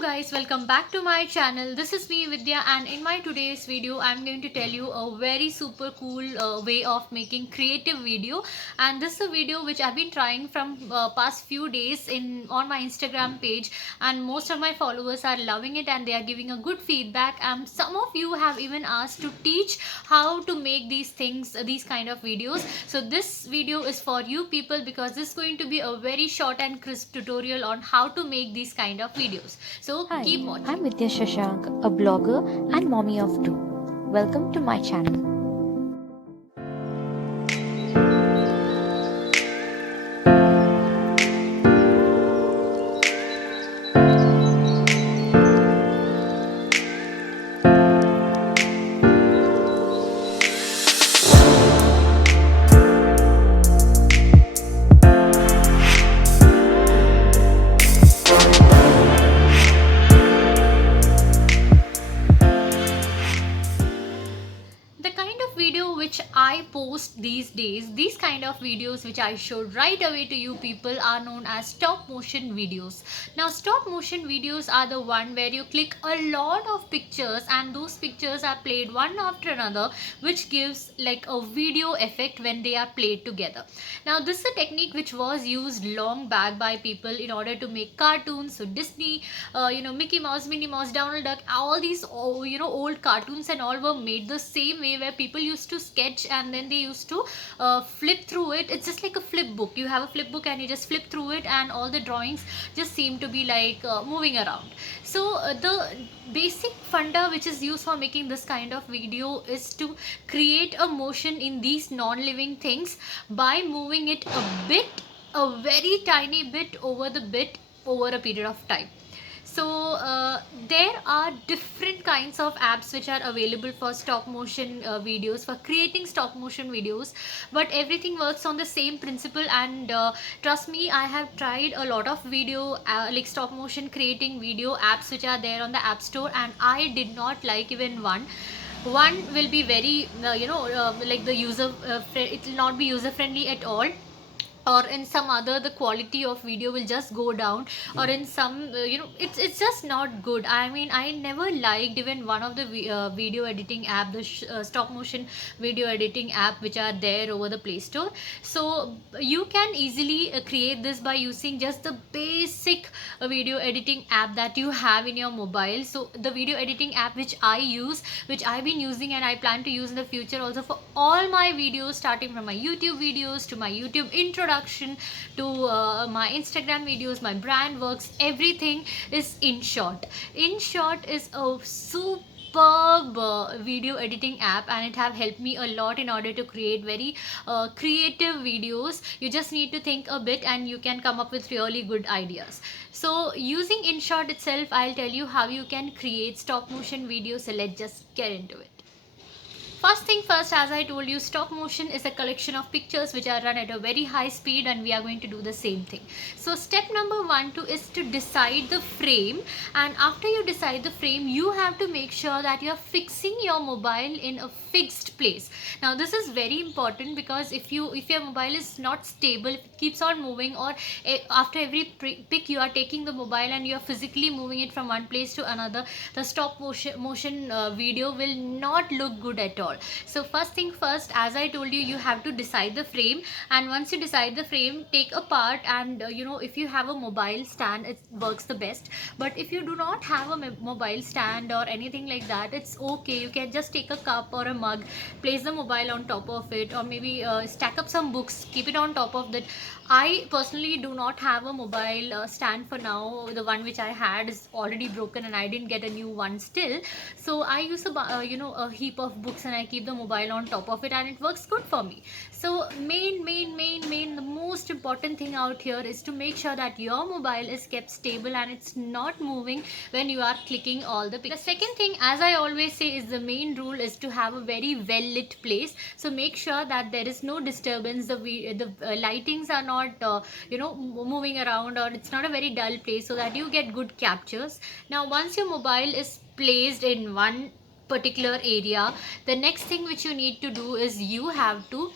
Guys, welcome back to my channel. This is me Vidya, and in my today's video I'm going to tell you a very super cool way of making creative video. And this is a video which I've been trying from past few days in on my Instagram page, and most of my followers are loving it and they are giving a good feedback. And some of you have even asked to teach how to make these things, these kind of videos. So this video is for you people because this is going to be a very short and crisp tutorial on how to make these kind of videos. So Hi, keep watching. I'm Vidya Shashank, a blogger and mommy of two. Welcome to my channel. The kind of video which I post these days, these kind of videos which I show right away to you people are known as stop motion videos. Now stop motion videos are the one where you click a lot of pictures and those pictures are played one after another, which gives like a video effect when they are played together. Now this is a technique which was used long back by people in order to make cartoons. So Disney, Mickey Mouse, Minnie Mouse, Donald Duck, all these old cartoons and all were made the same way, where people used to sketch and then they used to flip through it. It's just like a flip book. You have a flip book and you just flip through it and all the drawings just seem to be like moving around. So the basic funda which is used for making this kind of video is to create a motion in these non-living things by moving it a very tiny bit over a period of time. So there are different kinds of apps which are available for stop motion videos, for creating stop motion videos, but everything works on the same principle. And trust me, I have tried a lot of video like stop motion creating video apps which are there on the app store, and I did not like even one will be very like the it will not be user friendly at all, or in some other the quality of video will just go down, or in some it's just not good. I mean, I never liked even one of the video editing app, the stop motion video editing app which are there over the Play Store. So you can easily create this by using just the basic video editing app that you have in your mobile. So the video editing app which I use, which I've been using and I plan to use in the future also for all my videos, starting from my YouTube videos to my YouTube introduction to my Instagram videos, my brand works, everything is InShot. InShot is a superb video editing app, and it have helped me a lot in order to create very creative videos. You just need to think a bit and you can come up with really good ideas. So using InShot itself, I'll tell you how you can create stop motion videos. So let's just get into it. First thing first, as I told you, stop motion is a collection of pictures which are run at a very high speed, and we are going to do the same thing. So step number 1 is to decide the frame, and after you decide the frame, you have to make sure that you are fixing your mobile in a fixed place. Now this is very important because if your mobile is not stable, if it keeps on moving, or after every pic you are taking the mobile and you are physically moving it from one place to another, the stop motion video will not look good at all. So first thing first, as I told you, you have to decide the frame, and once you decide the frame, take a part, and if you have a mobile stand, it works the best. But if you do not have a mobile stand or anything like that, it's okay. You can just take a cup or a mug, place the mobile on top of it, or maybe stack up some books, keep it on top of that. I personally do not have a mobile stand for now. The one which I had is already broken and I didn't get a new one still. So I use a heap of books and I keep the mobile on top of it, and it works good for me. So the most important thing out here is to make sure that your mobile is kept stable and it's not moving when you are clicking all the pictures. The second thing, as I always say, is the main rule is to have a very well lit place. So make sure that there is no disturbance. The lightings are not moving around, or it's not a very dull place, so that you get good captures. Now once your mobile is placed in one particular area, the next thing which you need to do is you have to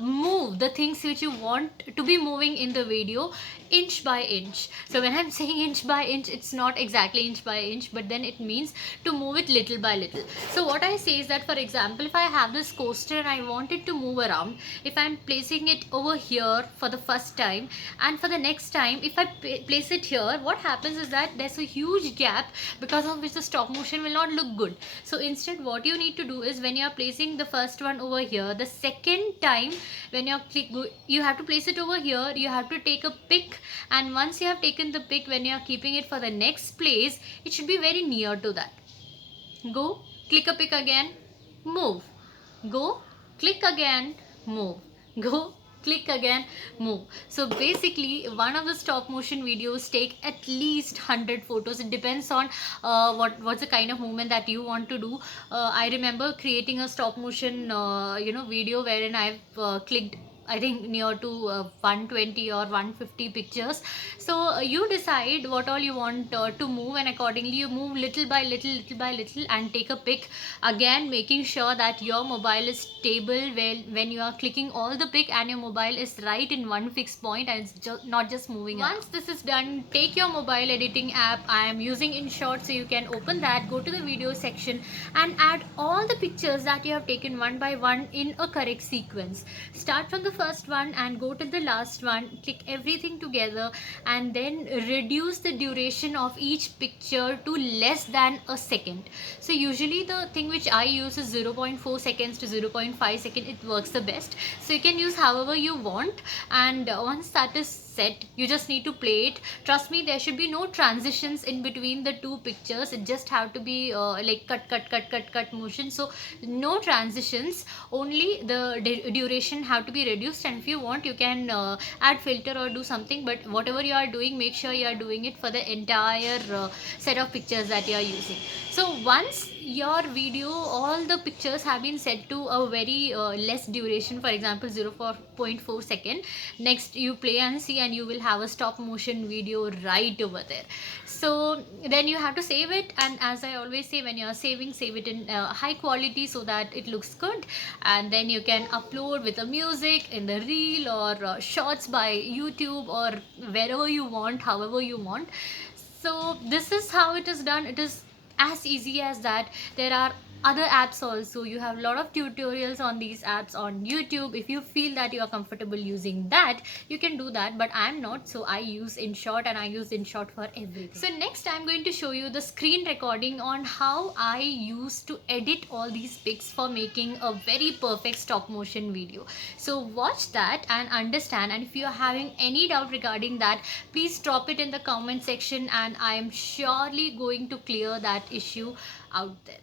move the things which you want to be moving in the video inch by inch. So when I'm saying inch by inch, it's not exactly inch by inch, but then it means to move it little by little. So what I say is that, for example, if I have this coaster and I want it to move around, if I'm placing it over here for the first time, and for the next time if I place it here, what happens is that there's a huge gap, because of which the stop motion will not look good. So instead, what you need to do is, when you're placing the first one over here, the second time when you have to place it over here, you have to take a pic, and once you have taken the pic, when you're keeping it for the next place, it should be very near to that. Go, click a pic again, move. Go, click again, move. Go, click again, move. So basically, one of the stop motion videos take at least 100 photos. It depends on what's the kind of movement that you want to do. I remember creating a stop motion video wherein I've clicked, I think, near to 120 or 150 pictures. So you decide what all you want to move, and accordingly you move little by little, and take a pic, again making sure that your mobile is stable when you are clicking all the pic, and your mobile is right in one fixed point, and it's not just moving. Once this is done, take your mobile editing app. I am using InShot, so you can open that, go to the video section, and add all the pictures that you have taken one by one in a correct sequence. Start from the first one and go to the last one, click everything together, and then reduce the duration of each picture to less than a second. So usually the thing which I use is 0.4 seconds to 0.5 seconds. It works the best. So you can use however you want, and once that is set, you just need to play it. Trust me, there should be no transitions in between the two pictures. It just have to be like cut motion. So no transitions, only the duration have to be reduced. And if you want, you can add filter or do something, but whatever you are doing, make sure you are doing it for the entire set of pictures that you are using. So once your video, all the pictures have been set to a very less duration, for example 0.4 second, next you play and see, and you will have a stop motion video right over there. So then you have to save it, and as I always say, when you are saving, save it in high quality so that it looks good, and then you can upload with the music in the reel or shorts by YouTube or wherever you want, however you want. So this is how it is done. It is as easy as that. There are other apps also. You have a lot of tutorials on these apps on YouTube. If you feel that you are comfortable using that, you can do that, but I'm not, so I use InShot, and I use InShot for everything. So next I'm going to show you the screen recording on how I used to edit all these pics for making a very perfect stop motion video. So watch that and understand, and if you are having any doubt regarding that, please drop it in the comment section, and I am surely going to clear that issue out there.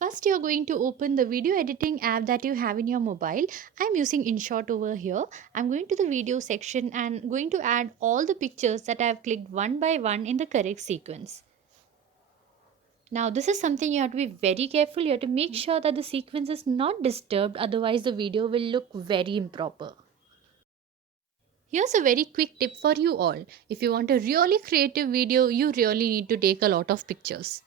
First, you're going to open the video editing app that you have in your mobile. I'm using InShot over here. I'm going to the video section and going to add all the pictures that I've clicked one by one in the correct sequence. Now, this is something you have to be very careful. You have to make sure that the sequence is not disturbed, otherwise, the video will look very improper. Here's a very quick tip for you all. If you want a really creative video, you really need to take a lot of pictures.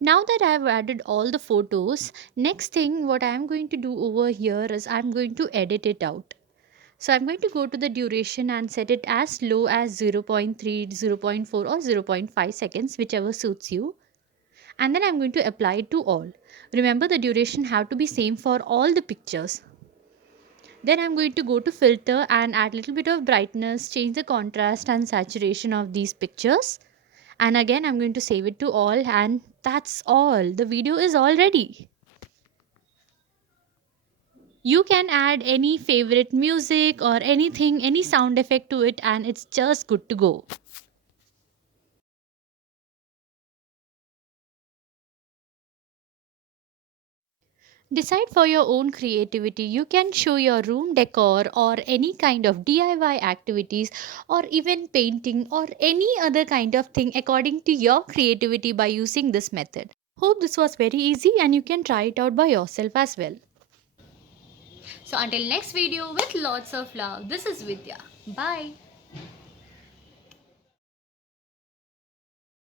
Now that I've added all the photos, next thing what I'm going to do over here is I'm going to edit it out. So I'm going to go to the duration and set it as low as 0.3, 0.4 or 0.5 seconds, whichever suits you. And then I'm going to apply it to all. Remember, the duration have to be same for all the pictures. Then I'm going to go to filter and add a little bit of brightness, change the contrast and saturation of these pictures. And again, I'm going to save it to all, and that's all. The video is all ready. You can add any favorite music or anything, any sound effect to it, and it's just good to go. Decide for your own creativity. You can show your room decor or any kind of DIY activities or even painting or any other kind of thing according to your creativity by using this method. Hope this was very easy and you can try it out by yourself as well. So until next video with lots of love, this is Vidya. Bye.